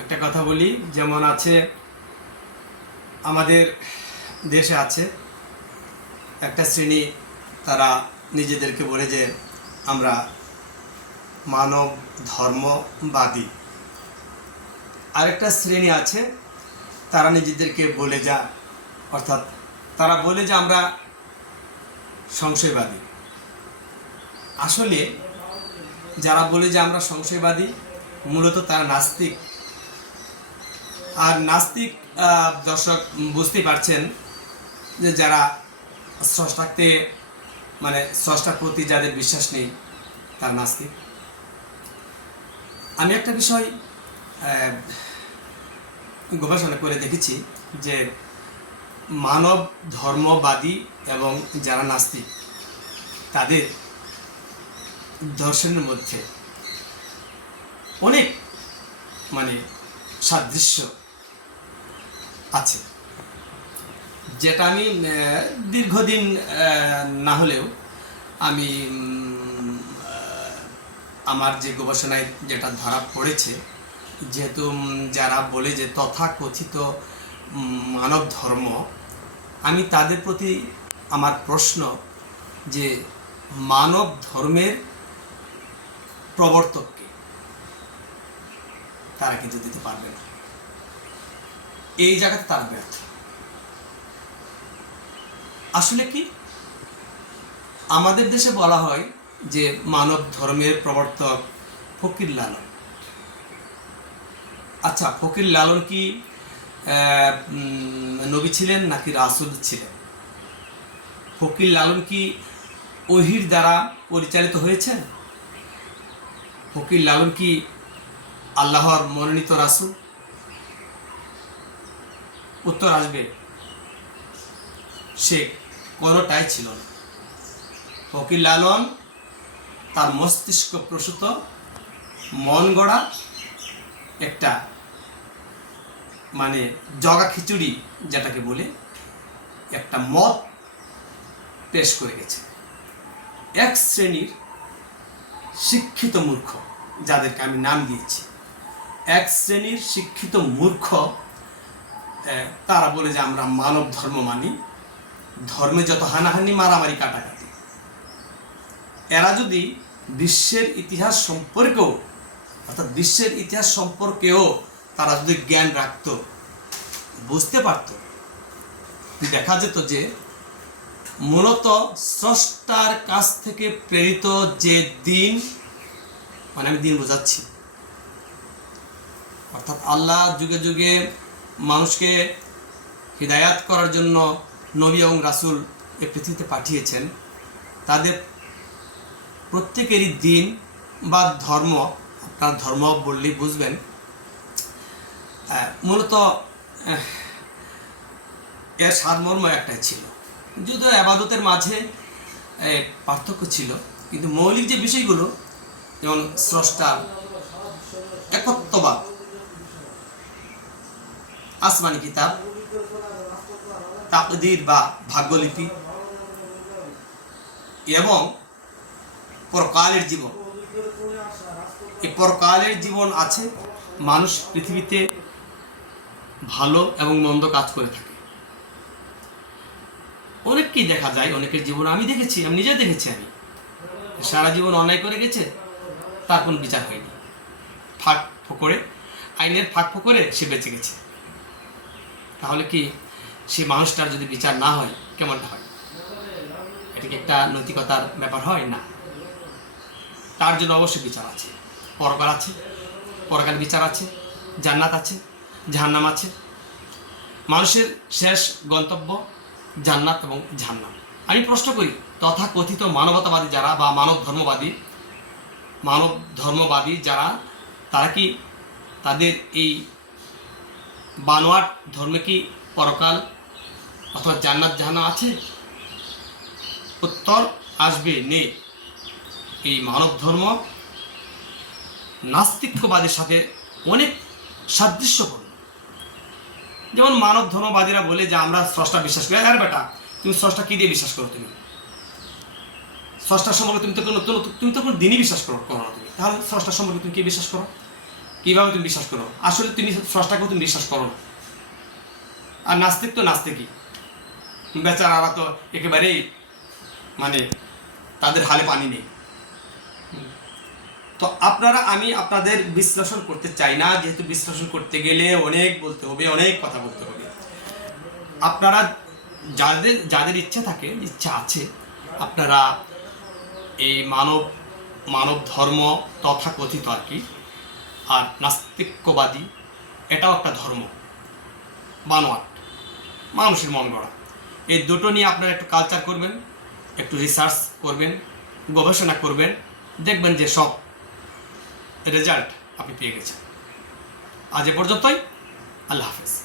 একটা কথা বলি, যেমন আছে, আমাদের দেশে আছে, একটা শ্রেণি তারা নিজেদেরকে বলে যে আমরা মানব ধর্মবাদী। আরেকটা শ্রেণি আছে, তারা নিজেদেরকে বলে যা, অর্থাৎ তারা বলে যে আমরা সংশয়বাদী। আসলে যারা বলে যে আমরা সংশয়বাদী মূলত তারা নাস্তিক। আর নাস্তিক দর্শক বুঝতেই পারছেন যে যারা স্রষ্টাকে মানে স্রষ্টার প্রতি যাদের বিশ্বাস নেই, তারা নাস্তিক। আমি একটা বিষয় গবেষণা করে দেখেছি যে মানব ধর্মবাদী এবং যারা নাস্তিক, তাদের দর্শনের মধ্যে অনেক মানে সাদৃশ্য আছে। যেটা আমি দীর্ঘদিন না হলেও আমি আমার যে গবেষণায় যেটা ধরা পড়েছে, যেহেতু যারা বলে যে তথাকথিত মানব ধর্ম, আমি তাদের প্রতি আমার প্রশ্ন যে মানব ধর্মের প্রবর্তককে তারা কিন্তু দিতে পারবে না। এই জায়গাতে তারা ব্যর্থ। আসলে কি? আমাদের দেশে বলা হয় যে মানব ধর্মের প্রবর্তক ফকির লালন। আচ্ছা ফকির লালন কি নবী ছিলেন নাকি রাসুল ছিলেন? ফকির লালন কি ওহির দ্বারা পরিচালিত হয়েছেন ফকির লালন কি আল্লাহর মনোনীত রাসুল। উত্তর আসবে, সে কোনোটাই ছিল না। ফকির লালন তার মস্তিষ্ক প্রসূত, মন গড়া একটা মানে জগা খিচুড়ি যেটাকে বলে, একটা মত পেশ করে গেছে। এক শ্রেণির শিক্ষিত মূর্খ, যাদেরকে আমি নাম দিয়েছি। এক শ্রেণির শিক্ষিত মূর্খ তারা বলে যে আমরা মানব ধর্ম মানি। ধর্মে যত হানাহানি, মারামারি, কাটাকাটি। এরা যদি বিশ্বের ইতিহাস সম্পর্কেও, অর্থাৎ বিশ্বের ইতিহাস সম্পর্কেও তারা যদি জ্ঞান রাখত, বুঝতে পারত, দেখা যেত যে মূলত স্রষ্টার কাছ থেকে প্রেরিত যে দিন মানে আমি দিন বোঝাচ্ছি অর্থাৎ আল্লাহ যুগে যুগে মানুষকে হৃদায়াত করার জন্য নবী এবং রাসুল এ পৃথিবীতে পাঠিয়েছেন। তাদের প্রত্যেকেরই দিন বা ধর্ম, আপনার ধর্ম বললেই বুঝবেন মূলত এর সারমর্ম একটাই ছিল। যদিও আবাদতের মাঝে পার্থক্য ছিল, কিন্তু মৌলিক যে বিষয়গুলো, যেমন স্রষ্টা আসমানি কিতাব, তাকদির বা ভাগ্যলিপি এবং পরকালের জীবন। এই পরকালের জীবন আছে, মানুষ পৃথিবীতে ভালো এবং মন্দ কাজ করে থাকে। অনেককেই দেখা যায়, অনেকের জীবন আমি দেখেছি, আমি নিজে দেখেছি আমি। সারা জীবন অন্যায় করে গেছে, তার কোনো বিচার হয়নি। ফাঁক ফোকরে, আইনের ফাঁক ফোকরে সে বেঁচে গেছে। তাহলে কি সেই মানুষটার যদি বিচার না হয়, কেমনটা হয়? এটা কি একটা নৈতিকতার ব্যাপার হয় না? তার জন্য অবশ্যই বিচার আছে। পরকাল আছে, পরকাল বিচার আছে, জান্নাত আছে, জাহান্নাম আছে। মানুষের শেষ গন্তব্য জান্নাত এবং জাহান্নাম। আমি প্রশ্ন করি তথা কথিত মানবতাবাদী যারা বা মানব ধর্মবাদী মানব ধর্মবাদী যারা, তারা কি তাদের এই বানোয়াট ধর্মে কি পরকাল অথবা জান্নাত জাহান্নাম আছে? উত্তর আসবে নেই এই মানব ধর্ম নাস্তিক্যবাদের সাথে অনেক সাদৃশ্যপূর্ণ। যেমন মানব ধর্মবাদীরা বলে যে, আমরা স্রষ্টা বিশ্বাস করি। আরে বেটা, তুমি স্রষ্টা কি দিয়ে বিশ্বাস করো তুমি? স্রষ্টার সম্পর্কে তুমি তো কোনো, তুমি তো কোনো দিনই বিশ্বাস করো করো না তুমি। তাহলে স্রষ্টার সম্পর্কে তুমি কি বিশ্বাস করো? কীভাবে তুমি বিশ্বাস করো? আসলে তুমি স্রষ্টাকেও তুমি বিশ্বাস করো আর নাস্তিক তো নাস্তিকই। বেচারারা তো একেবারেই মানে তাদের হালে পানি নেই। তো আপনারা আমি আপনাদের বিশ্লেষণ করতে চাই না, যেহেতু বিশ্লেষণ করতে গেলে অনেক বলতে হবে, অনেক কথা বলতে হবে। আপনারা যাদের যাদের ইচ্ছা থাকে, ইচ্ছা আছে, আপনারা এই মানব মানব ধর্ম তথাকথিত আর কি আর নাস্তিক্যবাদী, এটাও একটা ধর্ম। বানোয়াট, মানুষের মন গড়া। এই দুটো নিয়ে আপনারা একটু কালচার করবেন, একটু রিসার্চ করবেন, গবেষণা করবেন, দেখবেন যে সব রেজাল্ট আপনি পেয়ে গেছেন। আজ এ পর্যন্তই, আল্লাহ হাফেজ।